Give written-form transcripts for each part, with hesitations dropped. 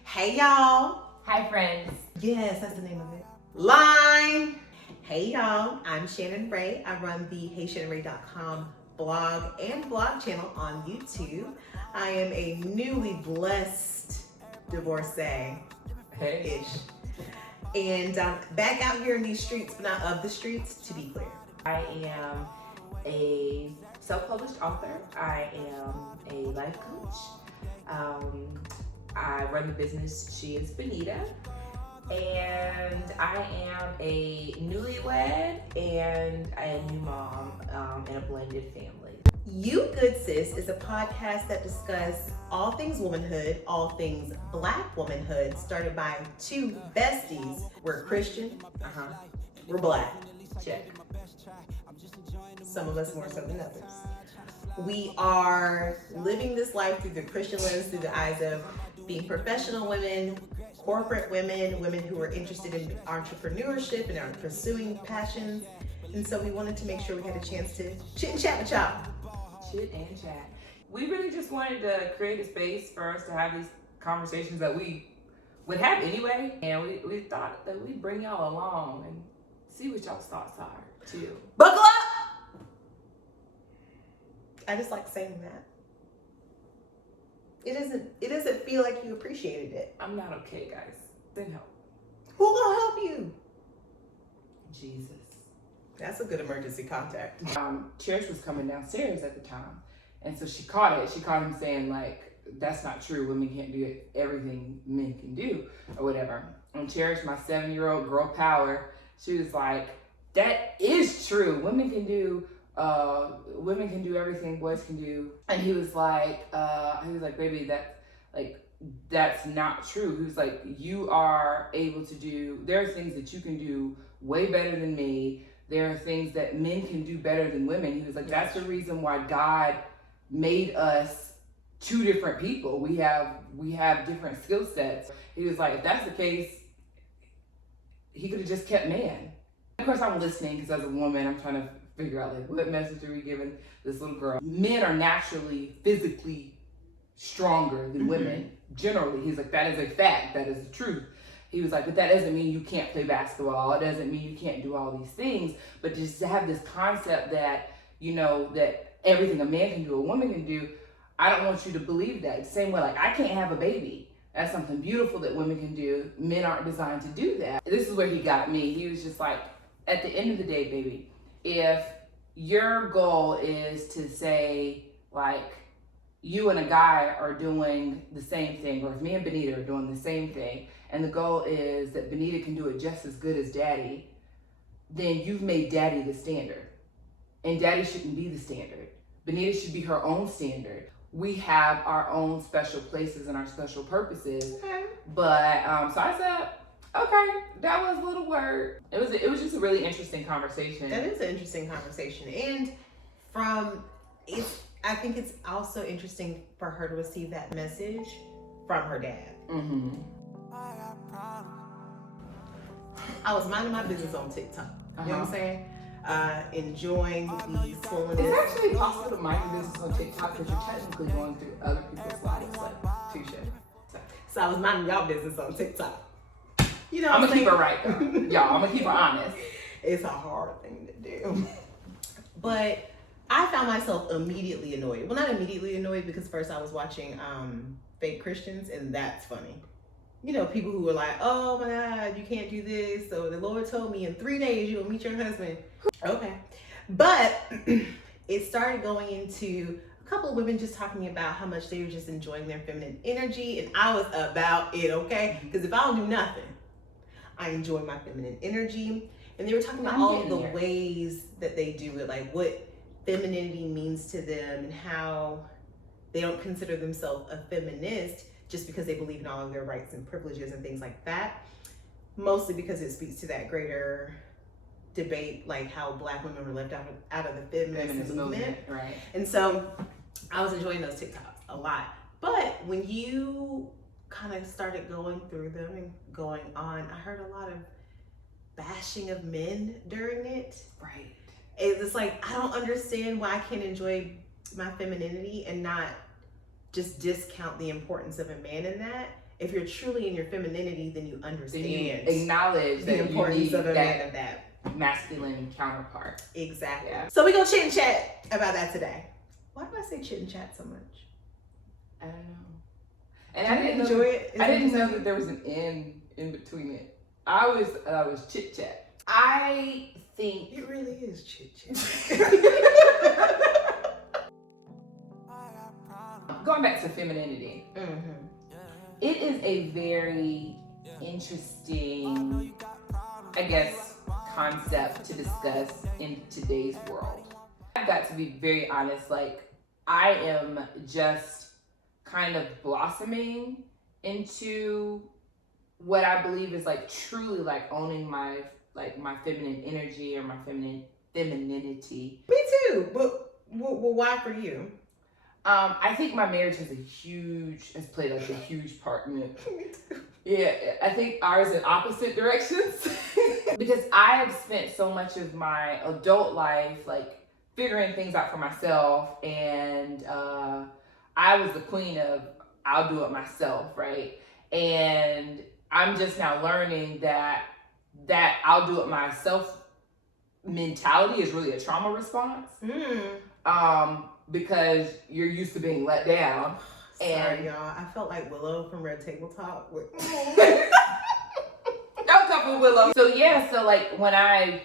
Hey y'all. Hi friends. Yes, that's the name of it. Line. Hey y'all, I'm Shannon Ray. I run the HeyShannonRay.com blog and blog channel on YouTube. I am a newly blessed divorcee-ish. And back out here in these streets, but not of the streets, to be clear. I am a self-published author. I am a life coach. I run the business She is Bonita. And I am a newlywed and a new mom in a blended family. You Good Sis is a podcast that discusses all things womanhood, all things Black womanhood, started by two besties. We're Christian, we're Black, Check. some of us more so than others. We are living this life through the Christian lens, through the eyes of being professional women, corporate women, women who are interested in entrepreneurship and are pursuing passions. And so we wanted to make sure we had a chance to chit and chat with y'all. Chit and chat. We really just wanted to create a space for us to have these conversations that we would have anyway. And we thought that we'd bring y'all along and see what y'all's thoughts are too. Buckle up! I just like saying that. It doesn't feel like you appreciated it. I'm not okay, guys. Then help. Who gonna help you? Jesus. That's a good emergency contact. Cherish was coming downstairs at the time, and so she caught it. She caught him saying, like, that's not true. Women can't do everything men can do, or whatever. And Cherish, my 7-year-old girl power, she was like, that is true. Women can do everything boys can do. And he was like, baby, that's not true. He was like, you are able to do, there are things that you can do way better than me. There are things that men can do better than women. He was like, that's the reason why God made us two different people. We have different skill sets. He was like, if that's the case, he could have just kept man. Of course, I'm listening because as a woman, I'm trying to figure out, like, what message are we giving this little girl? Men are naturally physically stronger than women, generally. He's like, that is a fact, that is the truth. He was like, but that doesn't mean you can't play basketball. It doesn't mean you can't do all these things. But just to have this concept that, you know, that everything a man can do, a woman can do, I don't want you to believe that. The same way, like, I can't have a baby. That's something beautiful that women can do. Men aren't designed to do that. This is where he got me. He was just like, at the end of the day, baby, if your goal is to say, like, you and a guy are doing the same thing, or if me and Bonita are doing the same thing, and the goal is that Bonita can do it just as good as daddy, then you've made daddy the standard. And daddy shouldn't be the standard. Bonita should be her own standard. We have our own special places and our special purposes. Okay. But, so I said, okay, that was a little word. It was just a really interesting conversation. That is an interesting conversation. And I think it's also interesting for her to receive that message from her dad. Mm-hmm. I was minding my business on TikTok. You know what I'm saying? Enjoying the slowness. It's actually possible to mind your business on TikTok because you're technically going through other people's lives, like, touche. So I was minding y'all business on TikTok. You know, I'm gonna keep her right though. Y'all, I'm gonna keep her honest. It's a hard thing to do. But I found myself immediately annoyed. Well, not immediately annoyed because first I was watching fake Christians, and that's funny. You know, people who were like, oh my God, you can't do this. So the Lord told me in 3 days you will meet your husband. Okay. But it started going into a couple of women just talking about how much they were just enjoying their feminine energy. And I was about it, okay? Because if I don't do nothing, I enjoy my feminine energy. And they were talking about all the ways that they do it, like what femininity means to them and how they don't consider themselves a feminist just because they believe in all of their rights and privileges and things like that. Mostly because it speaks to that greater debate, like how Black women were left out of the feminist movement. Right. And so I was enjoying those TikToks a lot. But when you kind of started going through them and going on, I heard a lot of bashing of men during it. Right. It's like, I don't understand why I can't enjoy my femininity and not just discount the importance of a man in that. if you're truly in your femininity, then you understand. Then you acknowledge the that importance you need of a that man of that. masculine counterpart. Exactly. Yeah. So we're gonna chit and chat about that today. Why do I say chit and chat so much? I don't know. And Do I you didn't enjoy it? I didn't know that there was an N in between it. I always thought it was chit chat. I think it really is chit chat. Going back to femininity, Mm-hmm. it is a very interesting, I guess, concept to discuss in today's world. I've got to be very honest, like, I am just kind of blossoming into what I believe is like truly like owning my feminine energy or my femininity. Me too. But why for you? I think my marriage has played like a huge part in it. Me too. Yeah, I think ours in opposite directions. Because I have spent so much of my adult life like figuring things out for myself, and I was the queen of I'll do it myself, right? And I'm just now learning that I'll do it myself mentality is really a trauma response. Because you're used to being let down. Sorry, y'all. I felt like Willow from Red Table Talk. Don't couple Willow. So yeah, so like when I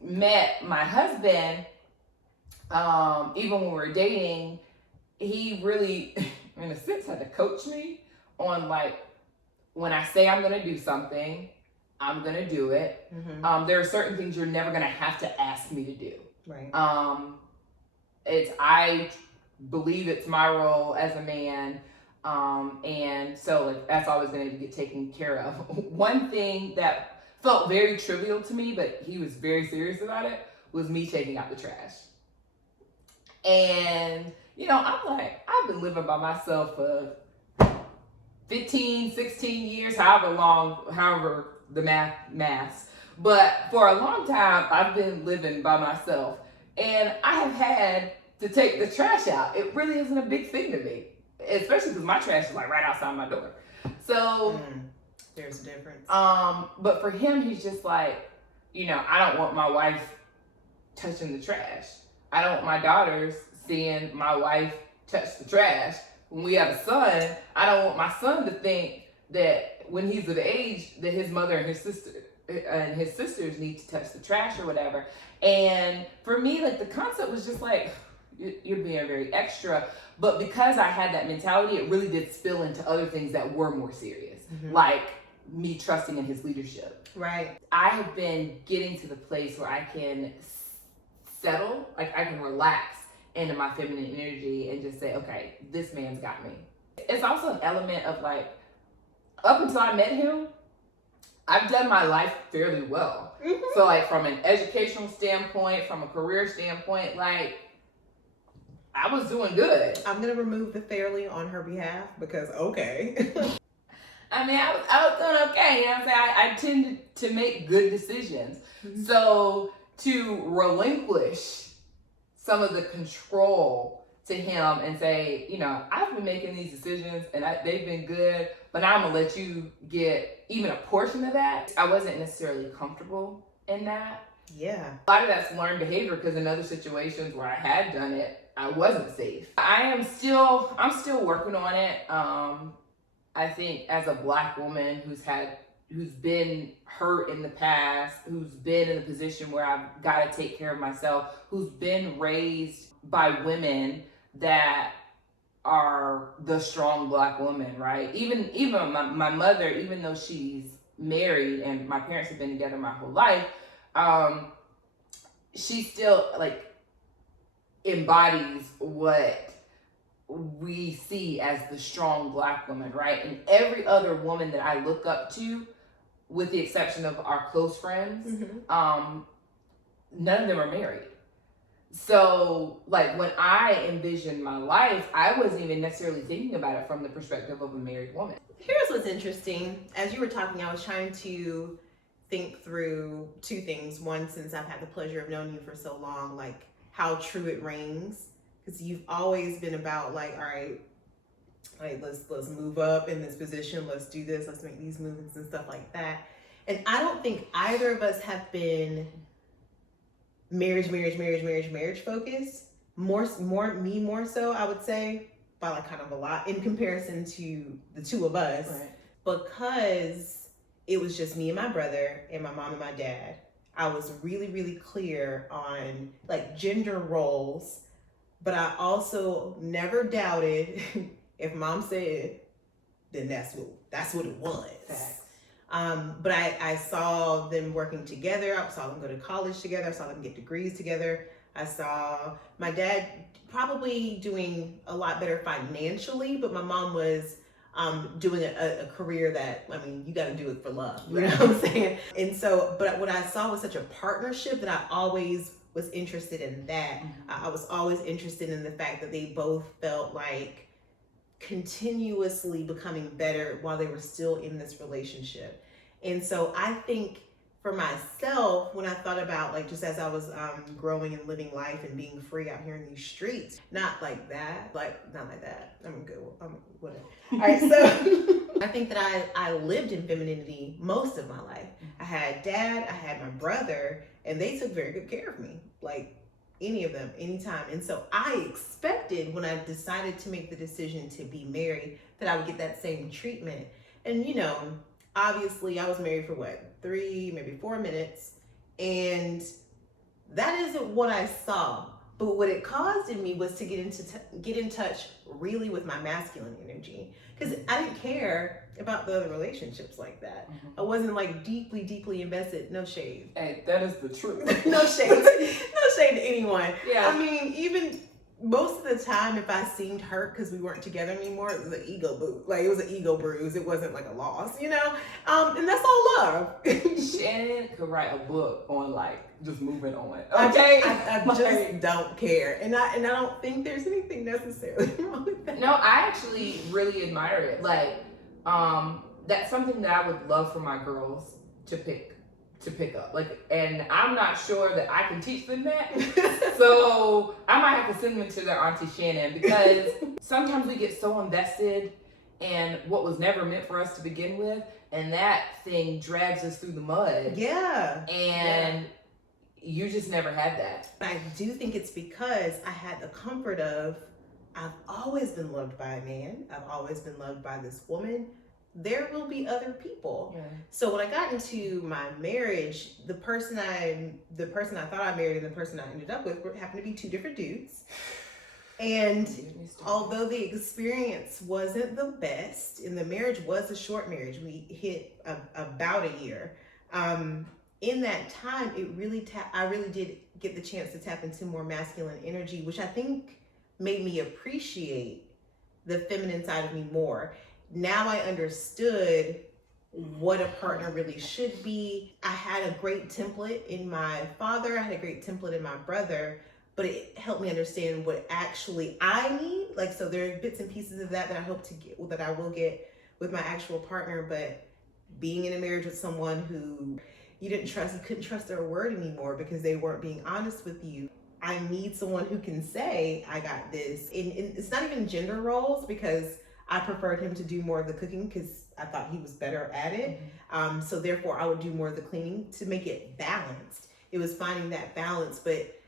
met my husband, even when we were dating, he really, in a sense, had to coach me on like, when I say I'm gonna do something, I'm gonna do it. Mm-hmm. There are certain things you're never gonna have to ask me to do. Right. I believe it's my role as a man, and so like that's always going to get taken care of. One thing that felt very trivial to me, but he was very serious about it, was me taking out the trash. And you know, I'm like, I've been living by myself for 15, 16 years, however the maths. But for a long time, I've been living by myself. And I have had to take the trash out. It really isn't a big thing to me, especially because my trash is like right outside my door. So there's a difference. But for him, he's just like, you know, I don't want my wife touching the trash. I don't want my daughters seeing my wife touch the trash. When we have a son, I don't want my son to think that when he's of age that his mother and his sisters need to touch the trash or whatever. And for me, like, the concept was just like, you're being very extra. But because I had that mentality, it really did spill into other things that were more serious, like me trusting in his leadership. Right. I have been getting to the place where I can settle, like I can relax into my feminine energy and just say, okay, this man's got me. It's also an element of like, up until I met him, I've done my life fairly well. So like from an educational standpoint, from a career standpoint, like I was doing good. I'm gonna remove the fairly on her behalf because okay. I mean, I was doing okay. You know what I'm saying? I tended to make good decisions. So to relinquish some of the control to him and say, you know, I've been making these decisions and they've been good, but now I'm gonna let you get even a portion of that. I wasn't necessarily comfortable in that. Yeah. A lot of that's learned behavior, because in other situations where I had done it, I wasn't safe. I'm still working on it. I think as a Black woman who's been hurt in the past, who's been in a position where I've got to take care of myself, who's been raised by women that are the strong Black woman, right? Even my mother, even though she's married and my parents have been together my whole life, she still like embodies what we see as the strong Black woman, right? And every other woman that I look up to, with the exception of our close friends, none of them are married. So like when I envisioned my life, I wasn't even necessarily thinking about it from the perspective of a married woman. Here's what's interesting. As you were talking, I was trying to think through two things. One, since I've had the pleasure of knowing you for so long, like how true it rings. Because you've always been about like, all right, Like, let's move up in this position. Let's do this. Let's make these movements and stuff like that. And I don't think either of us have been marriage focused. More so, I would say, by like kind of a lot in comparison to the two of us, Right. Because it was just me and my brother and my mom and my dad. I was really clear on like gender roles, but I also never doubted if mom said, then that's what it was. Facts. But I saw them working together. I saw them go to college together. I saw them get degrees together. I saw my dad probably doing a lot better financially, but my mom was doing a career that, I mean, you got to do it for love. You know what I'm saying? And so, but what I saw was such a partnership that I always was interested in that. I was always interested in the fact that they both felt like continuously becoming better while they were still in this relationship. And so I think for myself, when I thought about like just as I was growing and living life and being free out here in these streets, not like that. I'm good. I'm whatever. All right, so I think that I lived in femininity most of my life. I had dad, I had my brother, and they took very good care of me. Like any of them, anytime. And so I expected when I decided to make the decision to be married that I would get that same treatment. And you know, obviously I was married for 3, maybe 4 minutes, and that isn't what I saw. But what it caused in me was to get in touch really with my masculine energy, because I didn't care about the other relationships like that. I wasn't like deeply invested. No shade. Hey, that is the truth. No shade. No shade to anyone. Yeah. I mean, even most of the time, if I seemed hurt because we weren't together anymore, it was an ego boot. Like, it was an ego bruise. It wasn't like a loss, you know? And that's all love. Shannon could write a book on like just moving on. Okay? I just don't care. And I don't think there's anything necessarily wrong with that. No, I actually really admire it. Like, that's something that I would love for my girls to pick up. Like, and I'm not sure that I can teach them that. So I might have to send them to their Auntie Shannon, because sometimes we get so invested in what was never meant for us to begin with, and that thing drags us through the mud. Yeah. And you just never had that. I do think it's because I had the comfort of, I've always been loved by a man. I've always been loved by this woman. There will be other people. Yeah. So when I got into my marriage, the person I thought I married and the person I ended up with happened to be 2 different dudes. And although the experience wasn't the best, and the marriage was a short marriage, we hit about a year. In that time, I really did get the chance to tap into more masculine energy, which I think made me appreciate the feminine side of me more. Now I understood what a partner really should be. I had a great template in my father. I had a great template in my brother, but it helped me understand what actually I need. Like, so there are bits and pieces of that I hope to get, that I will get with my actual partner. But being in a marriage with someone who you couldn't trust their word anymore because they weren't being honest with you. I need someone who can say, I got this. And it's not even gender roles, because I preferred him to do more of the cooking because I thought he was better at it. So therefore I would do more of the cleaning to make it balanced. It was finding that balance, but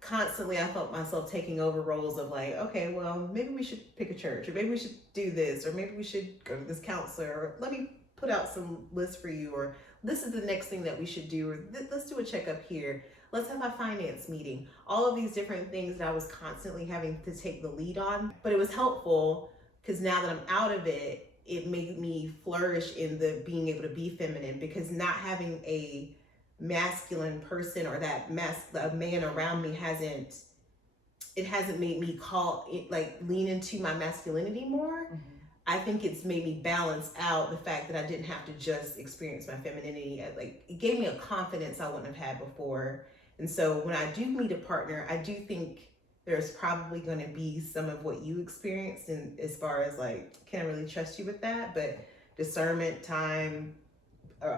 constantly I felt myself taking over roles of like, okay, well, maybe we should pick a church, or maybe we should do this, or maybe we should go to this counselor, or let me put out some lists for you, or this is the next thing that we should do, or let's do a checkup here. Let's have a finance meeting. All of these different things that I was constantly having to take the lead on, but it was helpful because now that I'm out of it, it made me flourish in the being able to be feminine, because not having a masculine person or that a man around me hasn't made me lean into my masculinity more. I think it's made me balance out the fact that I didn't have to just experience my femininity. It gave me a confidence I wouldn't have had before. And so when I do meet a partner, I do think there's probably going to be some of what you experienced, and as far as like, can I really trust you with that? But discernment, time,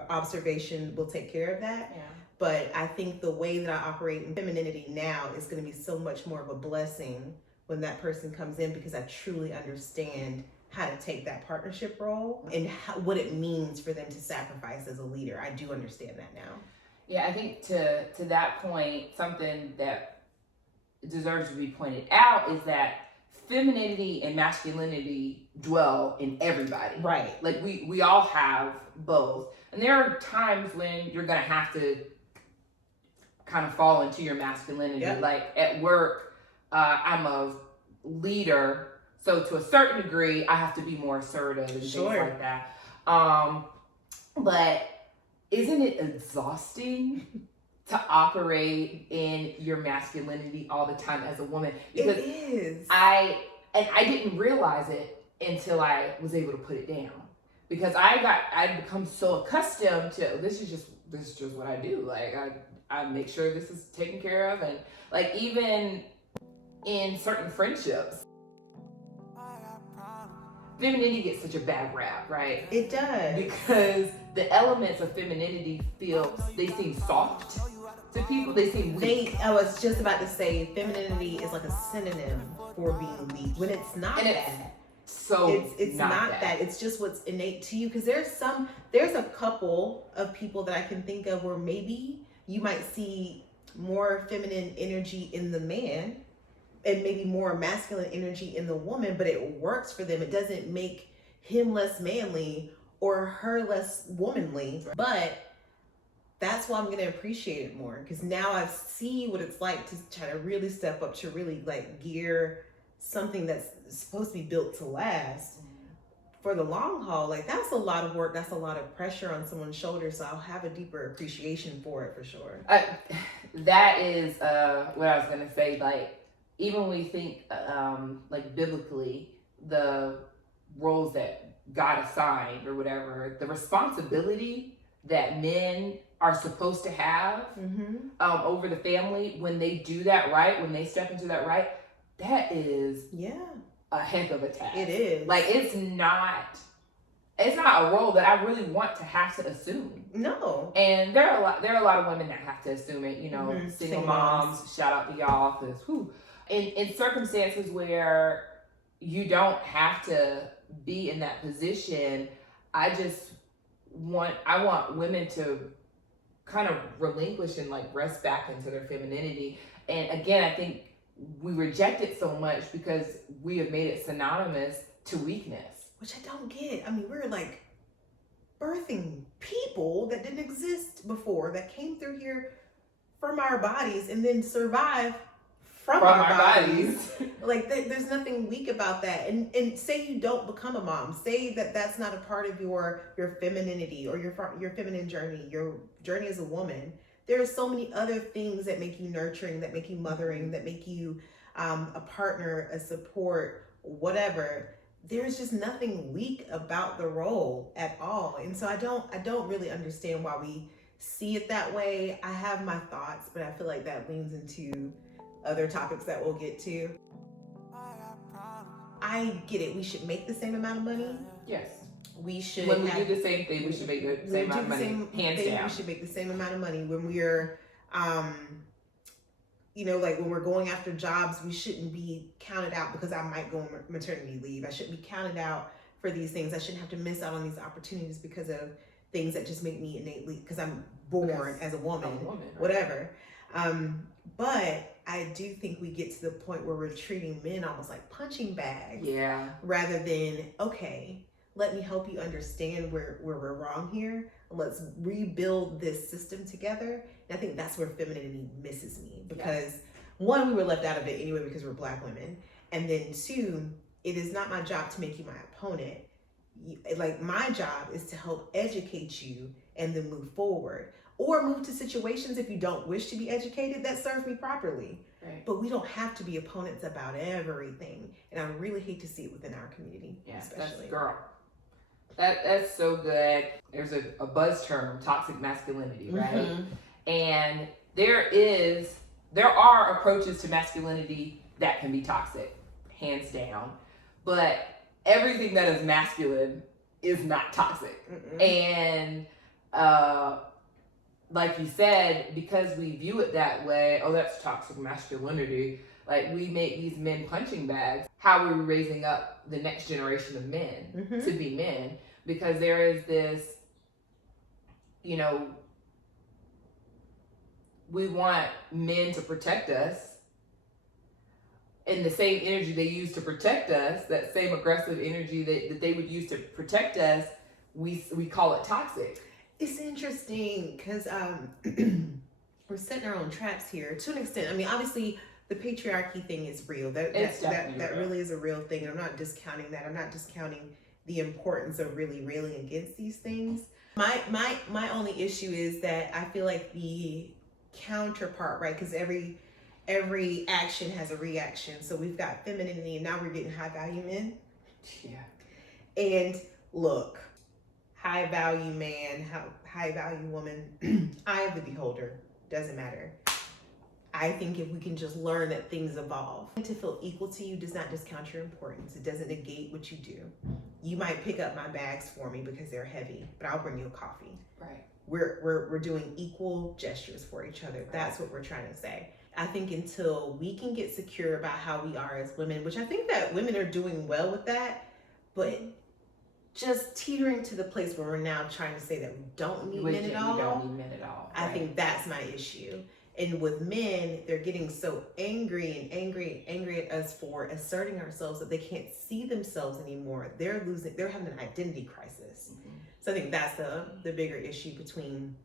observation will take care of that. Yeah. But I think the way that I operate in femininity now is going to be so much more of a blessing when that person comes in, because I truly understand how to take that partnership role and what it means for them to sacrifice as a leader. I do understand that now. Yeah, I think to that point, something that deserves to be pointed out is that femininity and masculinity dwell in everybody. Right. Like we all have both. And there are times when you're gonna have to kind of fall into your masculinity. Yep. Like at work, I'm a leader, so to a certain degree, I have to be more assertive and things like that. But isn't it exhausting to operate in your masculinity all the time as a woman? Because it is. I didn't realize it until I was able to put it down, because I'd become so accustomed to this is just what I do. Like I make sure this is taken care of, and like even in certain friendships, femininity gets such a bad rap, right? It does. Because the elements of femininity they seem soft to people. They seem weak. I was just about to say femininity is like a synonym for being weak, when it's not that. So it's not that. It's just what's innate to you. Because there's a couple of people that I can think of where maybe you might see more feminine energy in the man and maybe more masculine energy in the woman, but it works for them. It doesn't make him less manly or her less womanly. But that's why I'm gonna appreciate it more, because now I see what it's like to try to really step up, to really like gear something that's supposed to be built to last for the long haul. Like that's a lot of work. That's a lot of pressure on someone's shoulders. So I'll have a deeper appreciation for it for sure. That is what I was gonna say. Like even when we think like biblically, the roles that God assigned or whatever, the responsibility that men are supposed to have over the family, when they do that right, when they step into that right, that is a heck of a task. It is. Like it's not a role that I really want to have to assume. No. And there are a lot of women that have to assume it, you know, single moms, shout out to y'all, because in circumstances where you don't have to be in that position, I want women to kind of relinquish and like rest back into their femininity. And again, I think we reject it so much because we have made it synonymous to weakness. Which I don't get. I mean, we're like birthing people that didn't exist before, that came through here from our bodies and then survive from our bodies. Like there's nothing weak about that. And say you don't become a mom. Say that that's not a part of your femininity or your feminine journey, your journey as a woman. There are so many other things that make you nurturing, that make you mothering, that make you a partner, a support, whatever. There's just nothing weak about the role at all. And so I don't really understand why we see it that way. I have my thoughts, but I feel like that leans into other topics that we'll get to. I get it. We should make the same amount of money. Yes. We should. When we do the same thing, we should make the same amount of money. Hands down. We should make the same amount of money. When we're, like when we're going after jobs, we shouldn't be counted out because I might go on maternity leave. I shouldn't be counted out for these things. I shouldn't have to miss out on these opportunities because of things that just make me innately, because I'm born as a woman, right? Whatever. But I do think we get to the point where we're treating men almost like punching bags. Yeah. Rather than, okay, let me help you understand where we're wrong here. Let's rebuild this system together. And I think that's where femininity misses me, because one, we were left out of it anyway because we're Black women. And then two, it is not my job to make you my opponent. Like my job is to help educate you and then move forward. Or move to situations, if you don't wish to be educated, that serve me properly. Right. But we don't have to be opponents about everything. And I really hate to see it within our community. Yeah, especially. that's girl. That's so good. There's a buzz term, toxic masculinity, right? Mm-hmm. And there are approaches to masculinity that can be toxic, hands down. But everything that is masculine is not toxic. Mm-mm. And like you said, because we view it that way, oh, that's toxic masculinity, Like, we make these men punching bags. How are we raising up the next generation of men to be men? Because there is this, you know, we want men to protect us, and the same energy they use to protect us, that same aggressive energy that they would use to protect us, we call it toxic. It's interesting because we're setting our own traps here to an extent. I mean, obviously, the patriarchy thing is real. That really is a real thing, and I'm not discounting that. I'm not discounting the importance of really railing against these things. My only issue is that I feel like the counterpart, right? Because every action has a reaction. So we've got femininity, and now we're getting high value men. Yeah. And look, high value man, high value woman, eye of the beholder, doesn't matter. I think if we can just learn that things evolve. To feel equal to you does not discount your importance. It doesn't negate what you do. You might pick up my bags for me because they're heavy, but I'll bring you a coffee. Right. We're doing equal gestures for each other. That's what we're trying to say. I think until we can get secure about how we are as women, which I think that women are doing well with that, but just teetering to the place where we're now trying to say that we don't need men at all. We don't need men at all. I think that's my issue. And with men, they're getting so angry at us for asserting ourselves that they can't see themselves anymore. They're having an identity crisis. So I think that's the bigger issue between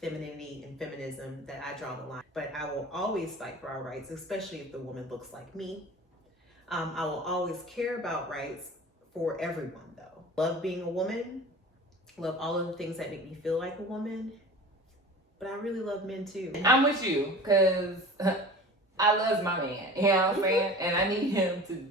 femininity and feminism, that I draw the line. But I will always fight for our rights, especially if the woman looks like me. I will always care about rights for everyone, though. Love being a woman, love all of the things that make me feel like a woman, but I really love men too. I'm with you, because I love my man, you know what I'm saying? And I need him to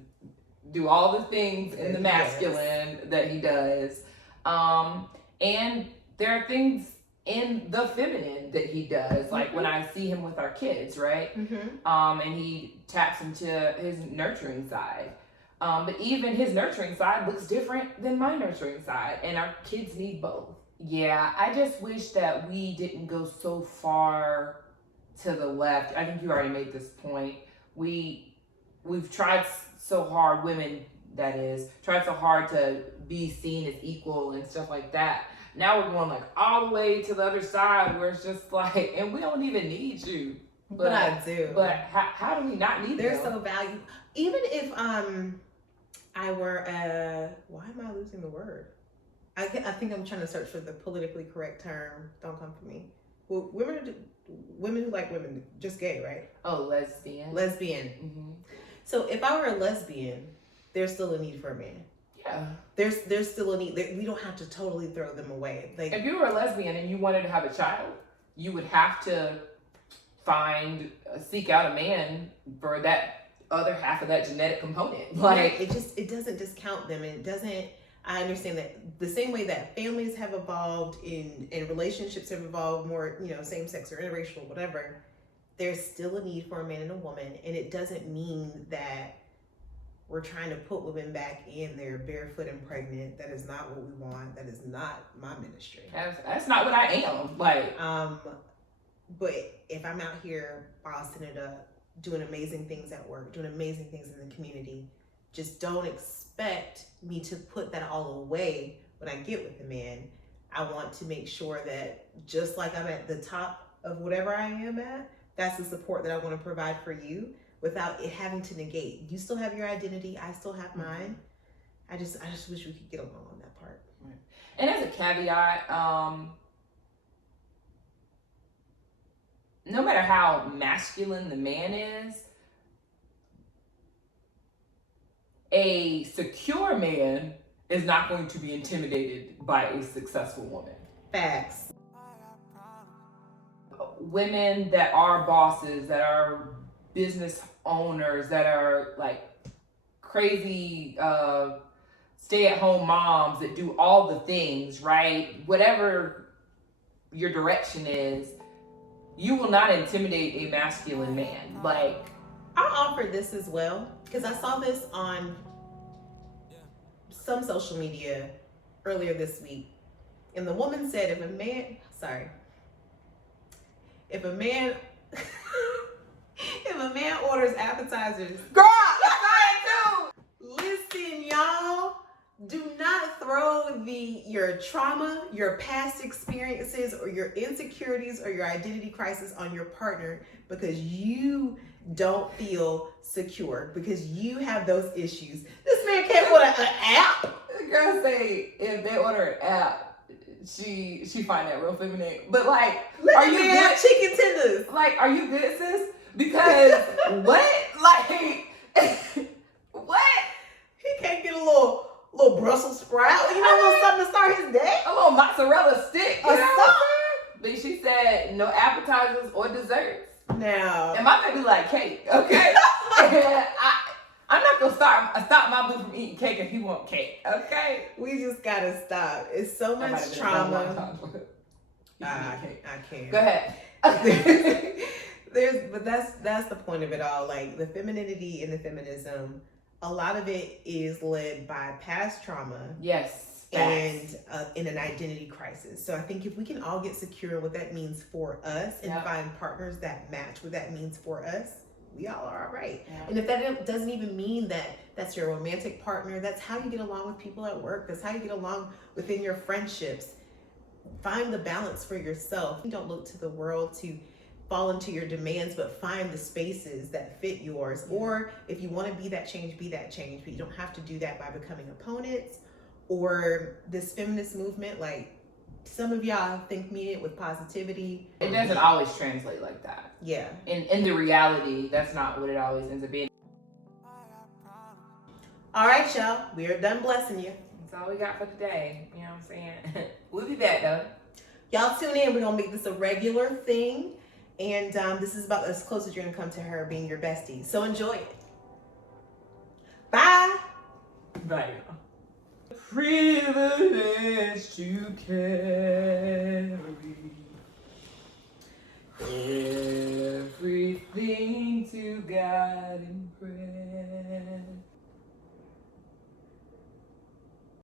do all the things in the masculine that he does. And there are things in the feminine that he does, like when I see him with our kids, right? And he taps into his nurturing side. But even his nurturing side looks different than my nurturing side, and our kids need both. Yeah, I just wish that we didn't go so far to the left. I think you already made this point. We've tried so hard, women that is, tried so hard to be seen as equal and stuff like that. Now we're going like all the way to the other side where it's just like, and we don't even need you. But I do. But how do we not need them? They're so valuable. Even if I were why am I losing the word? I think I'm trying to search for the politically correct term. Don't come for me. Well, women who like women, just gay, right? Oh, lesbian. So if I were a lesbian, there's still a need for a man. Yeah. There's still a need. We don't have to totally throw them away. Like, if you were a lesbian and you wanted to have a child, you would have to seek out a man for that other half of that genetic component. Like, it doesn't discount them, and it doesn't. I understand that the same way that families have evolved and relationships have evolved more, same sex or interracial, whatever, there's still a need for a man and a woman. And it doesn't mean that we're trying to put women back in there barefoot and pregnant. That is not what we want. That is not my ministry. That's not what I am. Like, but if I'm out here bossing it up, doing amazing things at work, doing amazing things in the community, just don't expect me to put that all away when I get with a man. I want to make sure that just like I'm at the top of whatever I am at, that's the support that I want to provide for you without it having to negate. You still have your identity, I still have mine. I just wish we could get along on that part. Right. And as a caveat, no matter how masculine the man is, a secure man is not going to be intimidated by a successful woman. Facts. Women that are bosses, that are business owners, that are like crazy stay-at-home moms that do all the things, right? Whatever your direction is, you will not intimidate a masculine man. Like, I'll offer this as well, because I saw this on some social media earlier this week, and the woman said, if a man a man orders appetizers. Girl, I saw it too. Listen, y'all. Do not throw your trauma, your past experiences, or your insecurities or your identity crisis on your partner because you don't feel secure, because you have those issues. This man can't order an app. The girl say if they order an app, she find that real feminine. But like, are you good? Chicken tenders. Like, are you good, sis? Because what? Like, what? He can't get a little Brussels sprout, you know, a little something to start his day. A little mozzarella stick, you A know? sauce. But she said no appetizers or desserts. Now, And my baby like cake, okay? And I'm not gonna stop my boo from eating cake if he want cake, okay? we just gotta stop. It's so much trauma. I can't. Go ahead. But that's the point of it all. Like the femininity and the feminism, a lot of it is led by past trauma. Yes. And in an identity crisis. So I think if we can all get secure in what that means for us and find partners that match what that means for us, we all are all right. Yeah. And if that doesn't even mean that that's your romantic partner, that's how you get along with people at work. That's how you get along within your friendships. Find the balance for yourself. You don't look to the world to fall into your demands, but find the spaces that fit yours. Yeah. Or if you want to be that change, but you don't have to do that by becoming opponents. Or this feminist movement, like some of y'all think mean it with positivity. It doesn't always translate like that. Yeah. In the reality, that's not what it always ends up being. All right, y'all. We are done blessing you. That's all we got for today. You know what I'm saying? We'll be back though. Y'all tune in. We're going to make this a regular thing. And this is about as close as you're going to come to her being your bestie. So enjoy it. Bye. Bye, y'all. Privilege to carry everything to God in prayer.